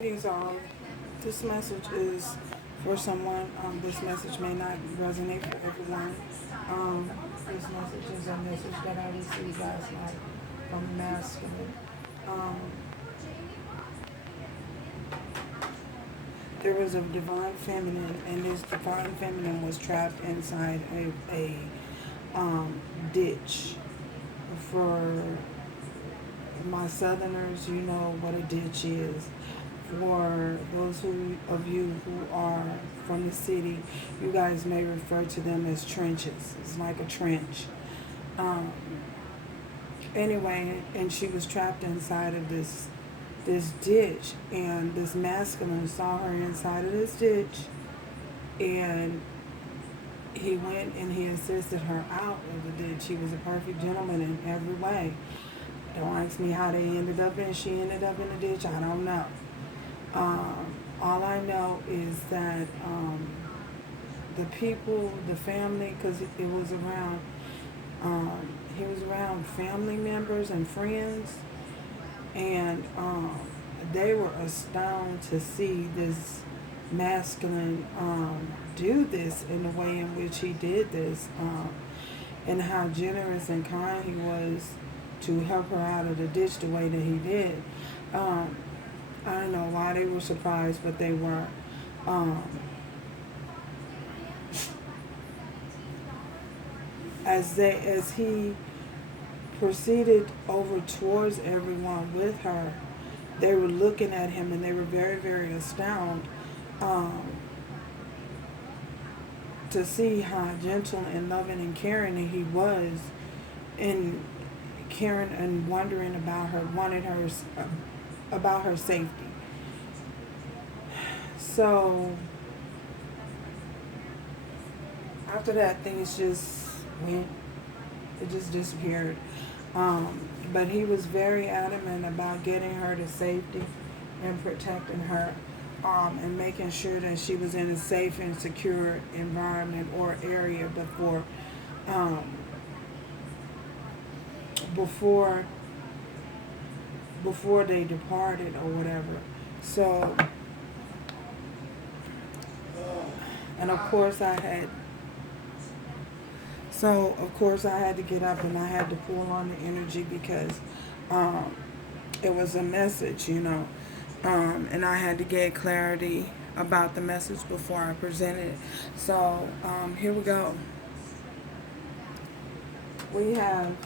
Greetings, this message is for someone. This message may not resonate for everyone. This message is a message that I received last night from masculine. Um, there was a divine feminine, and this divine feminine was trapped inside a ditch. For my southerners, you know what a ditch is. For those of you who are from the city, you guys may refer to them as trenches. It's like a trench. Um, anyway, and she was trapped inside of this ditch, and this masculine saw her inside of this ditch, and he went and he assisted her out of the ditch. He was a perfect gentleman in every way. Don't ask me how they ended up in. She ended up in the ditch. I don't know. All I know is that the people, the family, because it was around, he was around family members and friends, and they were astounded to see this masculine do this in the way in which he did this, and how generous and kind he was to help her out of the ditch the way that he did. I don't know why they were surprised, but they were. As he proceeded over towards everyone with her, they were looking at him and they were very, very astounded to see how gentle and loving and caring he was, and caring and wondering about her, wanted her about her safety. So after that, things just went, it just disappeared. But he was very adamant about getting her to safety and protecting her, and making sure that she was in a safe and secure environment or area um, before before they departed or whatever. So, and of course I had, to get up and I had to pull on the energy because it was a message, and I had to get clarity about the message before I presented it. So here we go. We have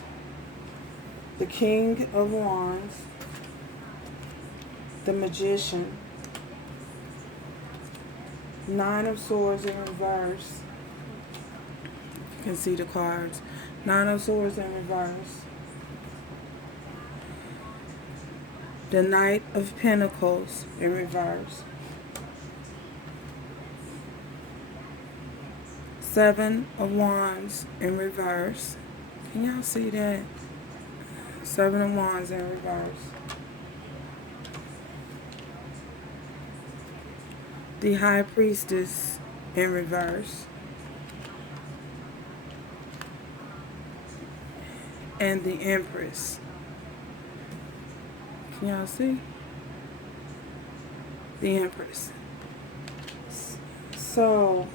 the King of Wands, the Magician, Nine of Swords in reverse. You can see the cards. Nine of Swords in reverse. The Knight of Pentacles in reverse. Seven of Wands in reverse. Can y'all see that? Seven of Wands in reverse. The High Priestess in reverse. And the Empress. Can y'all see? The Empress. So,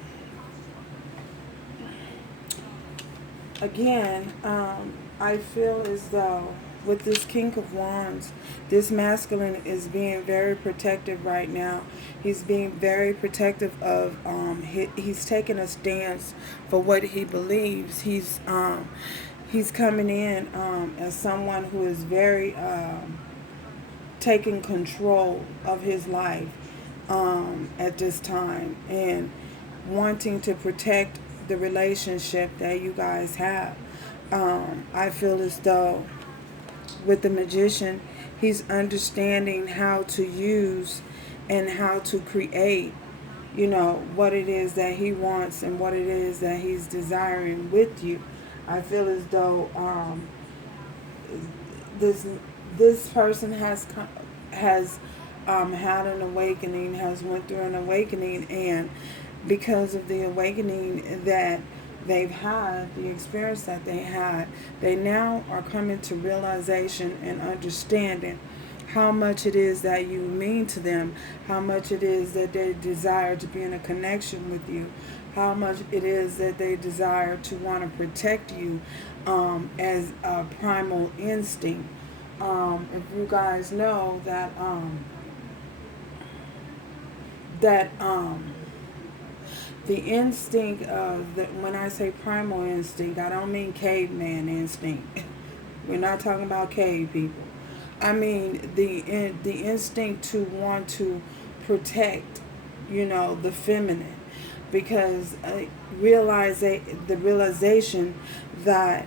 again, I feel as though with this King of Wands, this masculine is being very protective right now. He's being very protective of, he's taking a stance for what he believes. He's coming in as someone who is very taking control of his life at this time, and wanting to protect the relationship that you guys have. I feel as though with the Magician, he's understanding how to use and how to create, what it is that he wants and what it is that he's desiring with you. I feel as though this person has had an awakening, has went through an awakening, and because of the awakening that they've had, the experience that they had, they now are coming to realization and understanding how much it is that you mean to them, how much it is that they desire to be in a connection with you, how much it is that they desire to want to protect you, as a primal instinct. If you guys know that that the instinct of the, when I say primal instinct, I don't mean caveman instinct. We're not talking about cave people. I mean the instinct to want to protect, the feminine, because the realization that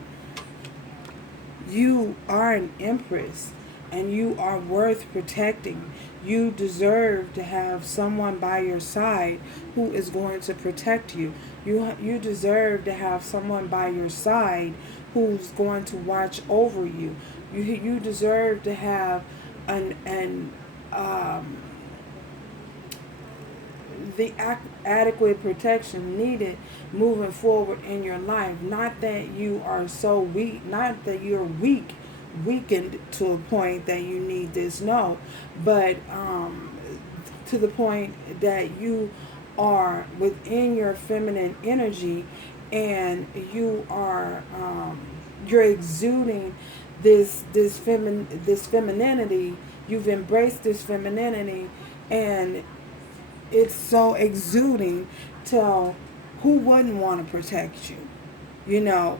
you are an empress and you are worth protecting. You deserve to have someone by your side who is going to protect you. You deserve to have someone by your side who's going to watch over you. You deserve to have an the adequate protection needed moving forward in your life. Not that you are so weak, not that you're weakened to a point that you need this, no, but to the point that you are within your feminine energy, and you're exuding this femininity. You've embraced this femininity, and it's so exuding till who wouldn't want to protect you? You know,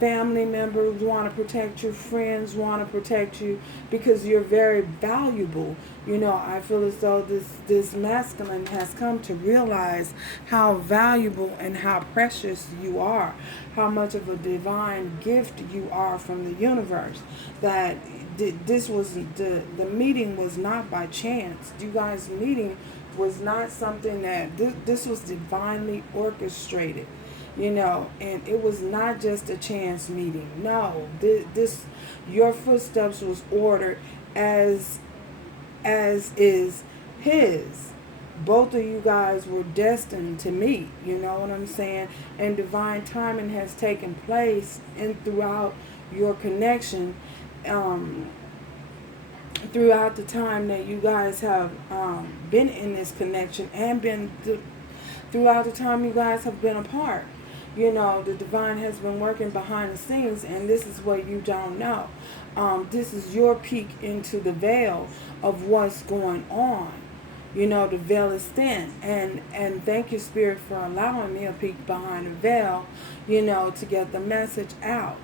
family members want to protect you, friends want to protect you because you're very valuable. I feel as though this masculine has come to realize how valuable and how precious you are, how much of a divine gift you are from the universe. That this was the meeting was not by chance. You guys' meeting was not something that this was divinely orchestrated, and it was not just a chance meeting. No, this your footsteps was ordered as is his. Both of you guys were destined to meet, you know what I'm saying? And divine timing has taken place and throughout your connection, throughout the time that you guys have been in this connection, and throughout the time you guys have been apart. The divine has been working behind the scenes, and this is what you don't know. This is your peek into the veil of what's going on. The veil is thin, and thank you, Spirit, for allowing me a peek behind the veil, to get the message out.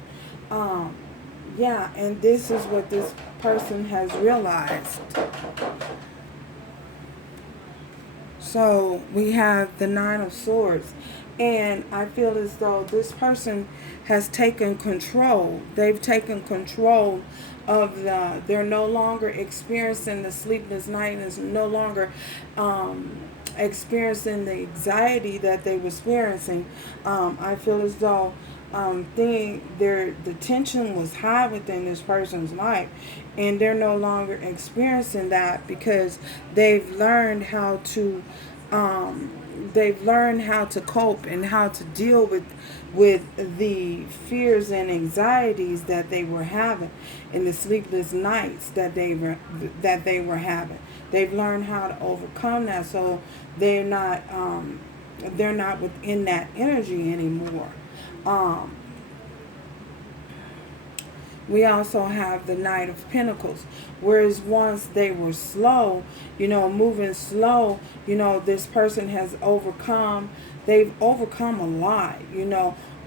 Yeah, and this is what this person has realized. So we have the Nine of Swords. And I feel as though this person has taken control. They've taken control of they're no longer experiencing the sleepless night, and is no longer experiencing the anxiety that they were experiencing. I feel as though the tension was high within this person's life, and they're no longer experiencing that because they've learned how to cope and how to deal with the fears and anxieties that they were having in the sleepless nights that they were having. They've learned how to overcome that, so they're not within that energy anymore. We also have the Knight of Pentacles. Whereas once they were slow, moving slow, this person has they've overcome a lot,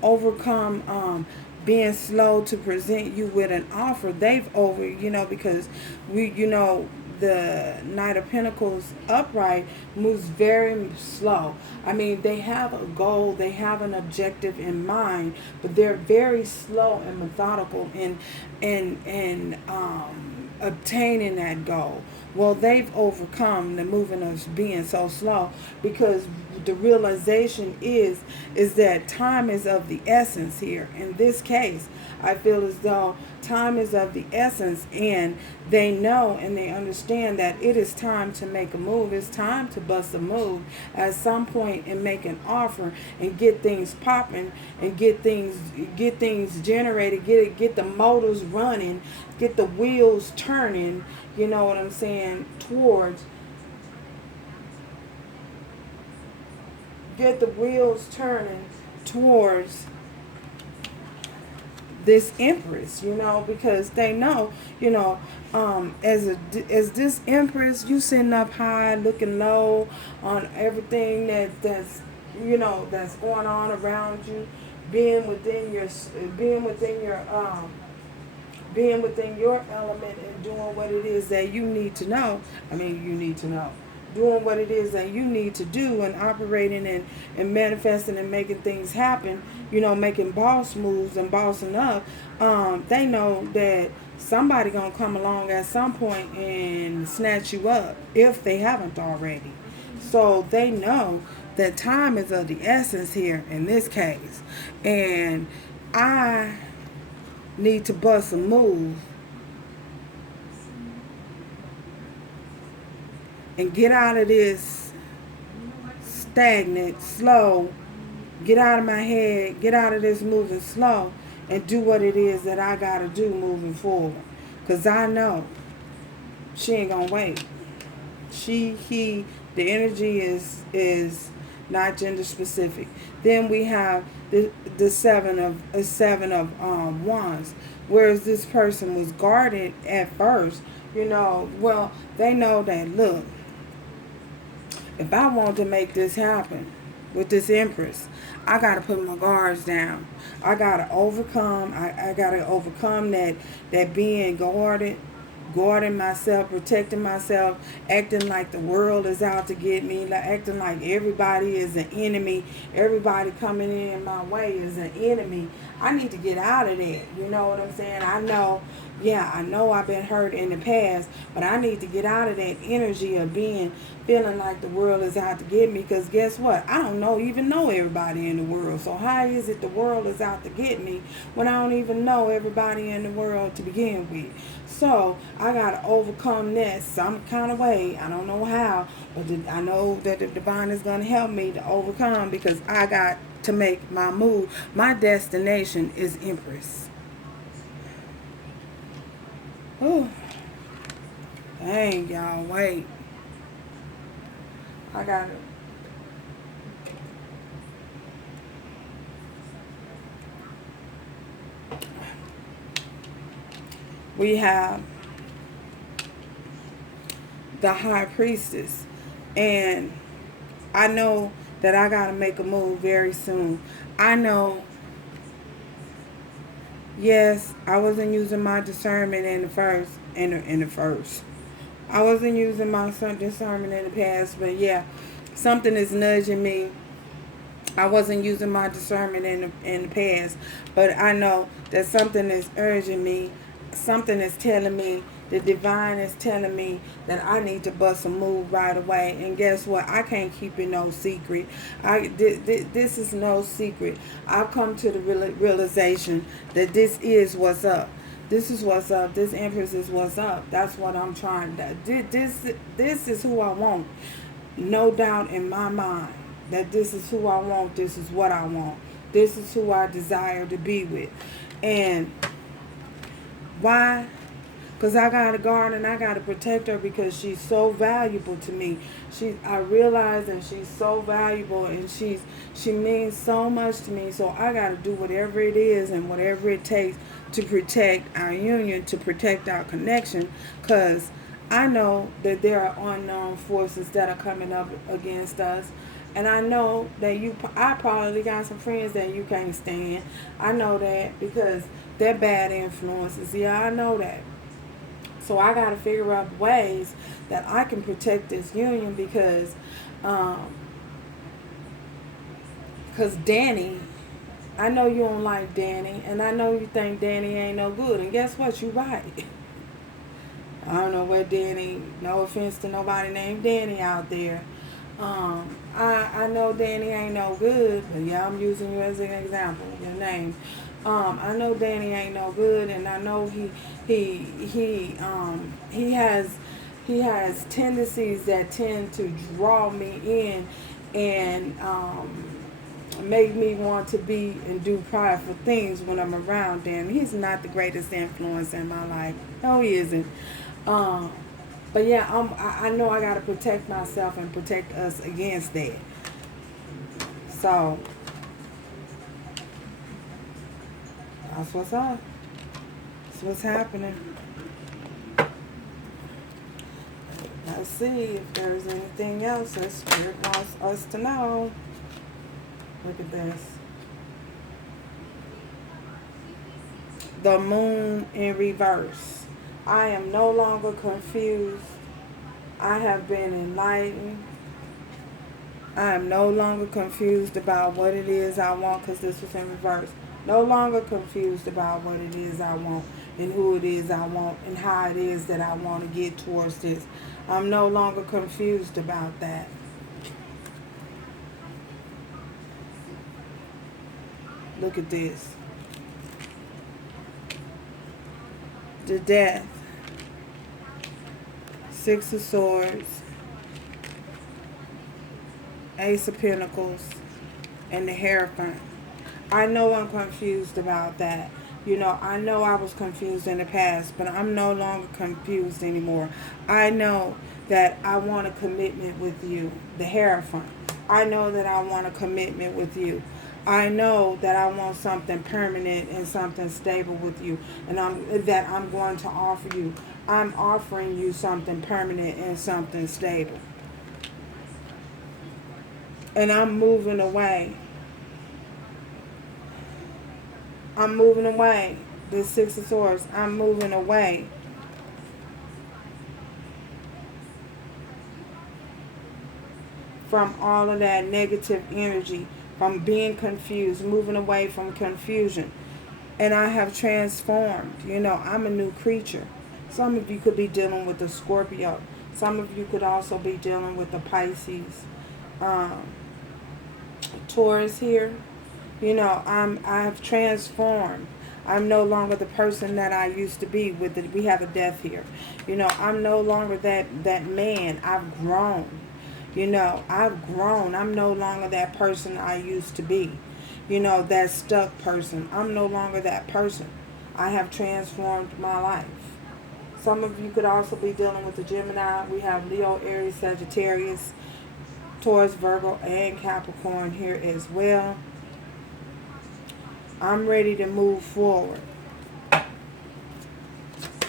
overcome being slow to present you with an offer. Because the Knight of Pentacles upright moves very slow. I mean, they have a goal, they have an objective in mind, but they're very slow and methodical in obtaining that goal. Well, they've overcome the movement of being so slow because the realization is that time is of the essence here. In this case, I feel as though Time is of the essence, and they know and they understand that it is time to make a move. It's time to bust a move at some point and make an offer and get things popping and get things generated, get the motors running, get the wheels turning, you know what I'm saying, towards get the wheels turning towards this empress, you know, because they know, you know, as this empress, you sitting up high, looking low on everything that's you know that's going on around you, being within your being within your being within your element and doing what it is that you need to know. I mean, you need to know. Doing what it is that you need to do and operating and manifesting and making things happen, you know, making boss moves and bossing up, they know that somebody gonna come along at some point and snatch you up if they haven't already. So they know that time is of the essence here in this case. And I need to bust a move and get out of this stagnant, slow, get out of my head, get out of this moving slow, and do what it is that I gotta do moving forward. Cause I know she ain't gonna wait. The energy is not gender specific. Then we have the seven of wands, whereas this person was guarded at first. You know, well, they know that, look, if I want to make this happen with this empress, I got to put my guards down. I got to overcome. I got to overcome that being guarding myself, protecting myself, acting like the world is out to get me, like acting like everybody is an enemy, everybody coming in my way is an enemy. I need to get out of that. You know what I'm saying? I know I've been hurt in the past, but I need to get out of that energy of feeling like the world is out to get me, because guess what? I don't even know everybody in the world. So how is it the world is out to get me when I don't even know everybody in the world to begin with? So I got to overcome that some kind of way. I don't know how, but I know that the divine is going to help me to overcome, because I got to make my move. My destination is Empress. Oh, dang, y'all, wait. I got it. We have the High Priestess, and I know that I got to make a move very soon. I know, yes, I wasn't using my discernment in the first, in the first. I wasn't using my discernment in the past, but yeah, something is nudging me. I wasn't using my discernment in the past, but I know that something is urging me. Something is telling me, the divine is telling me that I need to bust a move right away. And guess what? I can't keep it no secret. This is no secret. I've come to the realization that this is what's up. This is what's up. This Empress is what's up. That's what I'm trying to. This is who I want. No doubt in my mind that this is who I want. This is what I want. This is who I desire to be with. And why? Because I got to guard and I got to protect her, because she's so valuable to me. I realize that she's so valuable, and she means so much to me. So I got to do whatever it is and whatever it takes to protect our union, to protect our connection, because I know that there are unknown forces that are coming up against us. And I know that I probably got some friends that you can't stand. I know that because they're bad influences. Yeah, I know that. So I got to figure out ways that I can protect this union, because Danny, I know you don't like Danny, and I know you think Danny ain't no good. And guess what? You right. I don't know where Danny, no offense to nobody named Danny out there. I know Danny ain't no good, but yeah, I'm using you as an example, your name. I know Danny ain't no good, and I know he has tendencies that tend to draw me in, and make me want to be and do prideful things when I'm around Danny. He's not the greatest influence in my life. No, he isn't. Um, but yeah, I know I gotta protect myself and protect us against that. So that's what's up. That's what's happening. Let's see if there's anything else that Spirit wants us to know. Look at this. The moon in reverse. I am no longer confused. I have been enlightened. I am no longer confused about what it is I want, because this was in reverse. No longer confused about what it is I want and who it is I want and how it is that I want to get towards this. I'm no longer confused about that. Look at this. The Death. Six of Swords. Ace of Pentacles. And the Hierophant. I know I'm confused about that. You know, I know I was confused in the past, but I'm no longer confused anymore. I know that I want a commitment with you, the Hierophant. I know that I want a commitment with you. I know that I want something permanent and something stable with you, and I'm going to offer you. I'm offering you something permanent and something stable. And I'm moving away. I'm moving away. The Six of Swords. I'm moving away. From all of that negative energy. From being confused. Moving away from confusion. And I have transformed. You know, I'm a new creature. Some of you could be dealing with the Scorpio. Some of you could also be dealing with the Pisces. Taurus here. You know, I've transformed. I'm no longer the person that I used to be. We have a death here. You know, I'm no longer that man. I've grown. You know, I've grown. I'm no longer that person I used to be. You know, that stuck person. I'm no longer that person. I have transformed my life. Some of you could also be dealing with the Gemini. We have Leo, Aries, Sagittarius, Taurus, Virgo, and Capricorn here as well. I'm ready to move forward.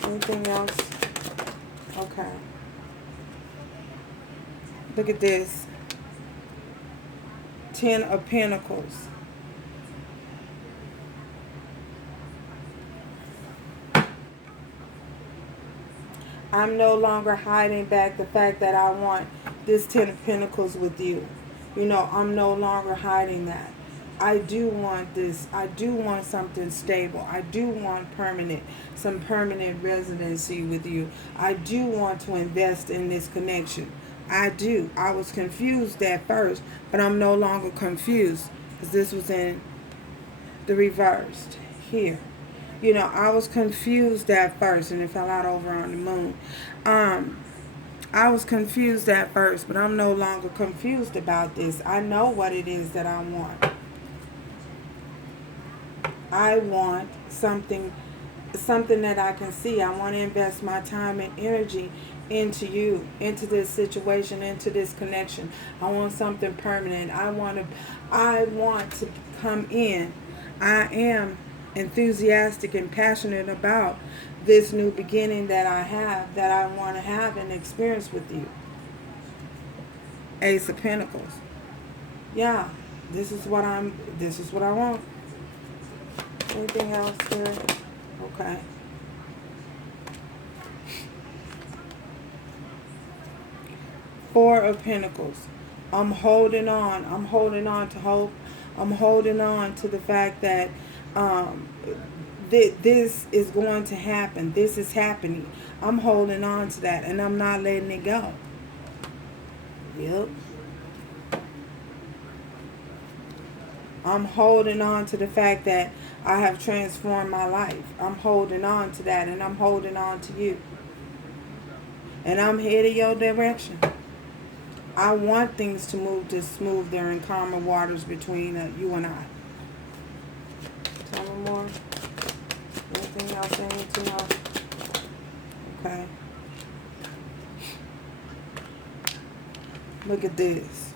Anything else? Okay. Look at this. 10 of Pentacles. I'm no longer hiding back the fact that I want this 10 of Pentacles with you. You know, I'm no longer hiding that. I do want this. I do want something stable. I do want some permanent residency with you. I do want to invest in this connection. I do. I was confused at first, but I'm no longer confused because this was in the reversed here. You know, I was confused at first, and it fell out over on the moon. I was confused at first, but I'm no longer confused about this. I know what it is that I want. I want something that I can see. I want to invest my time and energy into you, into this situation, into this connection. I want something permanent. I want to come in. I am enthusiastic and passionate about this new beginning that I want to have and experience with you. Ace of Pentacles. Yeah, this is what I want. Anything else here? Okay. Four of Pentacles. I'm holding on. I'm holding on to hope. I'm holding on to the fact that this is going to happen. This is happening. I'm holding on to that, and I'm not letting it go. Yep. I'm holding on to the fact that I have transformed my life. I'm holding on to that, and I'm holding on to you. And I'm headed your direction. I want things to move to smoother and calmer waters between you and I. Tell me more. Anything else I need to know? Okay. Look at this.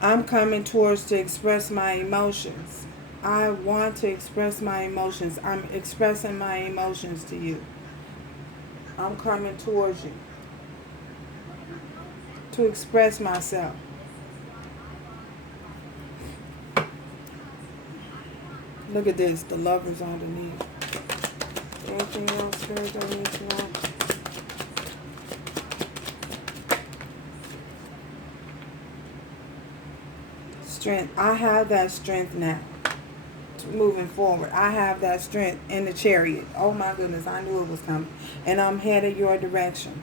I'm coming towards to express my emotions. I want to express my emotions. I'm expressing my emotions to you. I'm coming towards you to express myself. Look at this. The Lover's underneath. Anything else, Spirit, I need to know? Strength. I have that strength now. Moving forward, I have that strength in the Chariot. Oh my goodness, I knew it was coming. And I'm headed your direction.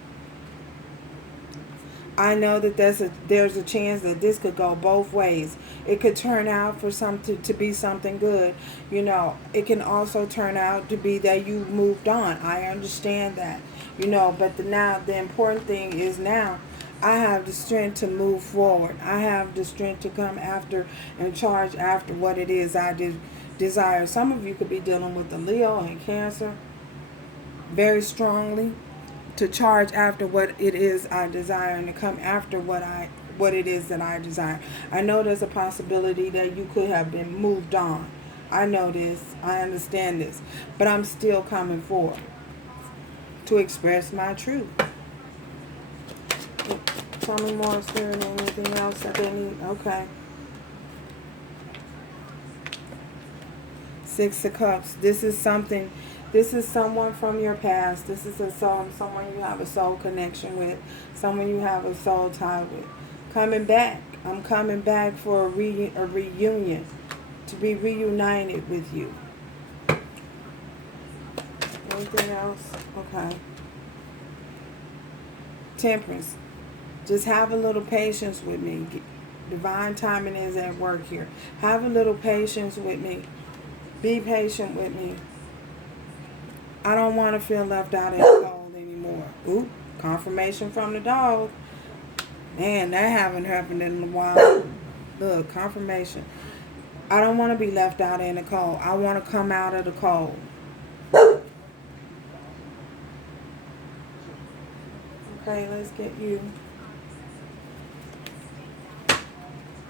I know that there's a chance that this could go both ways. It could turn out for something to be something good. You know, it can also turn out to be that you moved on. I understand that. You know, but the important thing is now I have the strength to move forward. I have the strength to come after and charge after what it is I desire. Some of you could be dealing with the Leo and Cancer very strongly, to charge after what it is I desire and to come after what it is that I desire. I know there's a possibility that you could have been moved on. I know this. I understand this. But I'm still coming forward to express my truth. Tell me more, Spirit. Anything else that they need? Okay. Six of Cups. This is someone from your past. This is someone you have a soul connection with. Someone you have a soul tie with. Coming back. I'm coming back for a reunion. To be reunited with you. Anything else? Okay. Temperance. Just have a little patience with me. Divine timing is at work here. Have a little patience with me. Be patient with me. I don't want to feel left out in the cold anymore. Oop, confirmation from the dog. Man, that haven't happened in a while. Look, confirmation. I don't want to be left out in the cold. I want to come out of the cold. Okay, let's get you.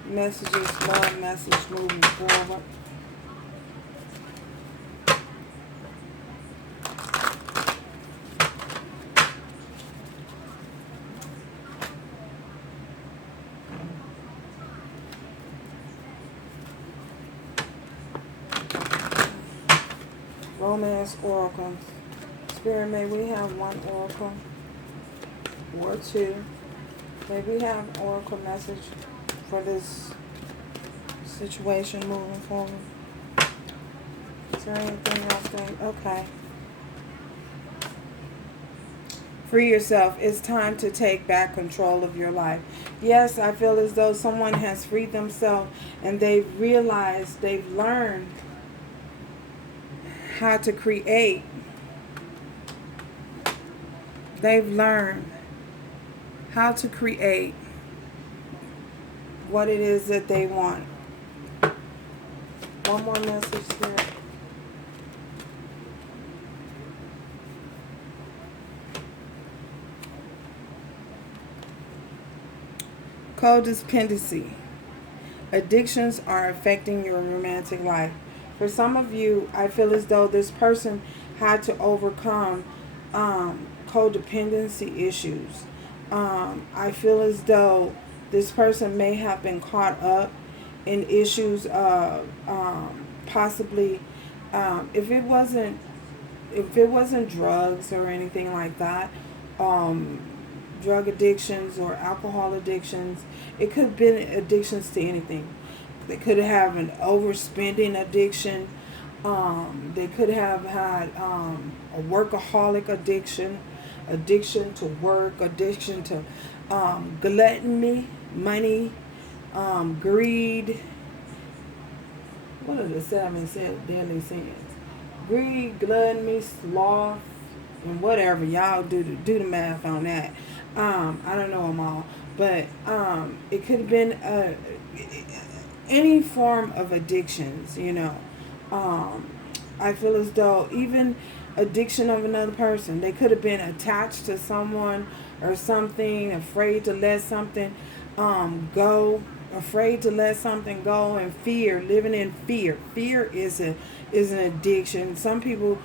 Messages, love message moving forward. Romance Oracle. Spirit, may we have one Oracle or two. May we have Oracle message for this situation moving forward. Is there anything else? Okay. Free yourself. It's time to take back control of your life. Yes, I feel as though someone has freed themselves and they've realized, they've learned how to create. They've learned how to create what it is that they want. One more message here. Codependency. Addictions are affecting your romantic life. For some of you, I feel as though this person had to overcome codependency issues. I feel as though this person may have been caught up in issues of possibly if it wasn't drugs or anything like that, drug addictions or alcohol addictions. It could have been addictions to anything. They could have an overspending addiction. They could have had a workaholic addiction, addiction to work, addiction to gluttony, money, greed, What are the seven deadly sins? Greed, gluttony, sloth, and whatever. Y'all do the math on that. I don't know them all, but it could have been any form of addictions. I feel as though even addiction of another person, they could have been attached to someone or something, afraid to let something go, afraid to let something go, and fear, living in fear. Fear is an addiction. Some people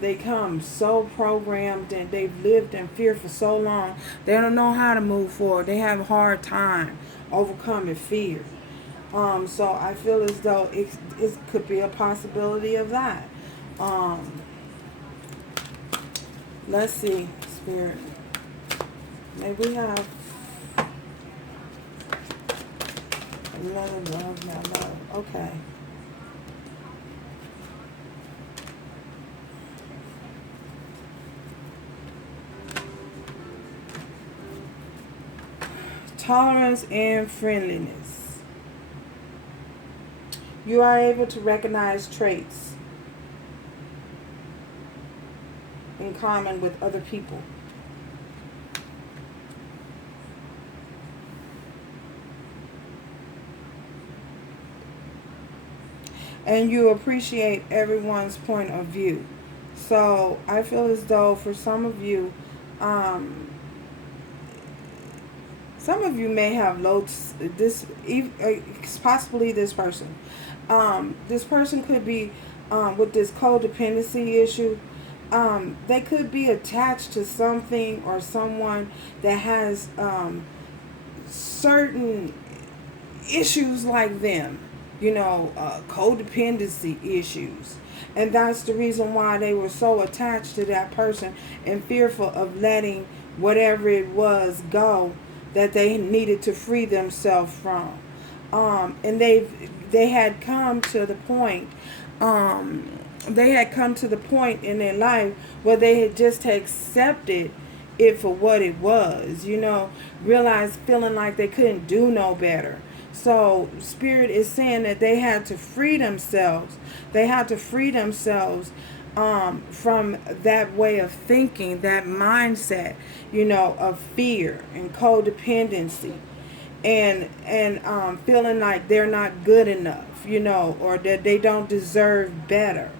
they come so programmed and they've lived in fear for so long they don't know how to move forward. They have a hard time overcoming fear. So I feel as though it could be a possibility of that. Let's see, Spirit. Maybe we have another love, not love. Okay. Tolerance and friendliness. You are able to recognize traits in common with other people. And you appreciate everyone's point of view. So I feel as though for some of you may have low, possibly this person. This person could be with this codependency issue. They could be attached to something or someone that has certain issues like them, codependency issues. And that's the reason why they were so attached to that person and fearful of letting whatever it was go that they needed to free themselves from. And they had come to the point in their life where they had just accepted it for what it was, realized, feeling like they couldn't do no better. So Spirit is saying that they had to free themselves. They had to free themselves from that way of thinking, that mindset, of fear and codependency, and feeling like they're not good enough, or that they don't deserve better,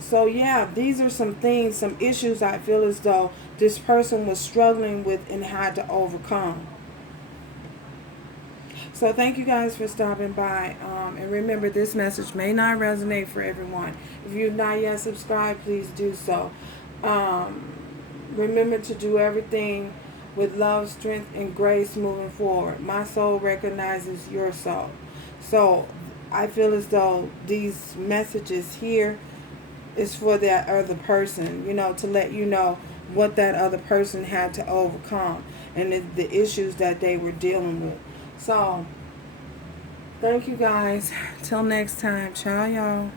So yeah, these are some things, some issues I feel as though this person was struggling with and had to overcome. So thank you guys for stopping by. And remember, this message may not resonate for everyone. If you've not yet subscribed, please do so. Remember to do everything with love, strength, and grace moving forward. My soul recognizes your soul. So I feel as though these messages here is for that other person, to let you know what that other person had to overcome and the issues that they were dealing with. So, thank you guys. Till next time. Ciao, y'all.